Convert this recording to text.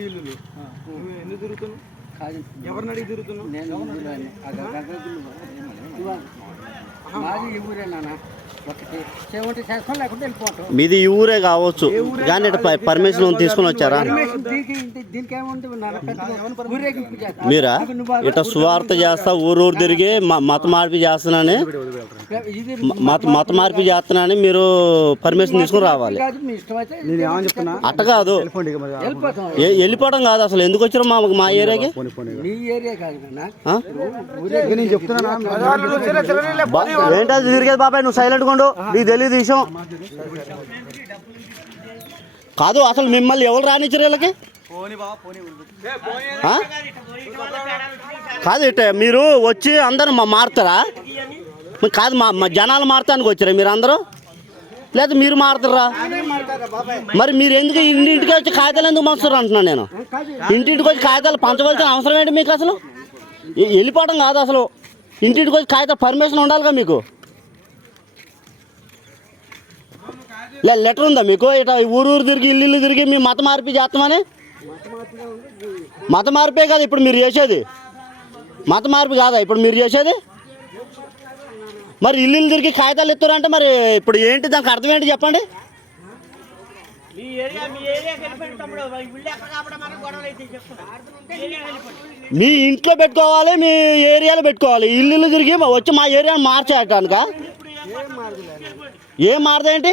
ఇల్లు నువ్వు ఎందుకు తిరుగుతున్నావు? ఎవరిని అడిగి తిరుగుతున్నావు? నేను. మాది ఈ ఊరే నాన్న. మీది ఈ ఊరే కావచ్చు. కానీ పర్మిషన్ తీసుకొని వచ్చారా? మీరా? ఇట సువార్త చేస్తా ఊరు ఊరు తిరిగి మత మార్పు చేస్తున్నానని మత మత మార్పు చేస్తున్నానని మీరు పర్మిషన్ తీసుకుని రావాలి. అట్ట కాదు. వెళ్ళిపోవడం కాదు అసలు. ఎందుకు వచ్చారు మా మా ఏరియాకి? ఏంటది తిరిగేది బాబాయ్? నువ్వు సైలెంట్ కొండు నీకు తెలియదు విషయం. కాదు అసలు మిమ్మల్ని ఎవరు రానిచ్చారు వీళ్ళకి? కాదు ఇట్ట మీరు వచ్చి అందరు మారుతారా? మరి కాదు మా జనాలు మారటానికి వచ్చారా మీరు అందరూ? లేదా మీరు మారుతారా? మరి మీరు ఎందుకు ఇంటింటికి వచ్చి కాగితాలు ఎందుకు పంచుతారు అంటున్నాను నేను? ఇంటింటికి వచ్చి కాగితాలు పంచవలసిన అవసరం ఏంటి మీకు అసలు? వెళ్ళిపోవడం కాదు అసలు. ఇంటింటికి వచ్చి కాగితాలు పర్మిషన్ ఉండాలిగా మీకు? లే లెటర్ ఉందా మీకు? ఇట ఊరు ఊరు తిరిగి ఇల్లు ఇల్లు తిరిగి మీ మత మార్పి చేస్తామని? మత మార్పే కదా ఇప్పుడు మీరు చేసేది. మత మార్పు కాదా ఇప్పుడు మీరు చేసేది? మరి ఇల్లు ఇల్లు తిరిగి కాగితాలు ఎత్తురంటే మరి ఇప్పుడు ఏంటి దానికి అర్థం ఏంటి చెప్పండి? మీ ఇంట్లో పెట్టుకోవాలి మీ ఏరియాలో పెట్టుకోవాలి. ఇల్లు ఇల్లు తిరిగి వచ్చి మా ఏరియాని మార్చేయటానిక? ఏం మారదేంటి?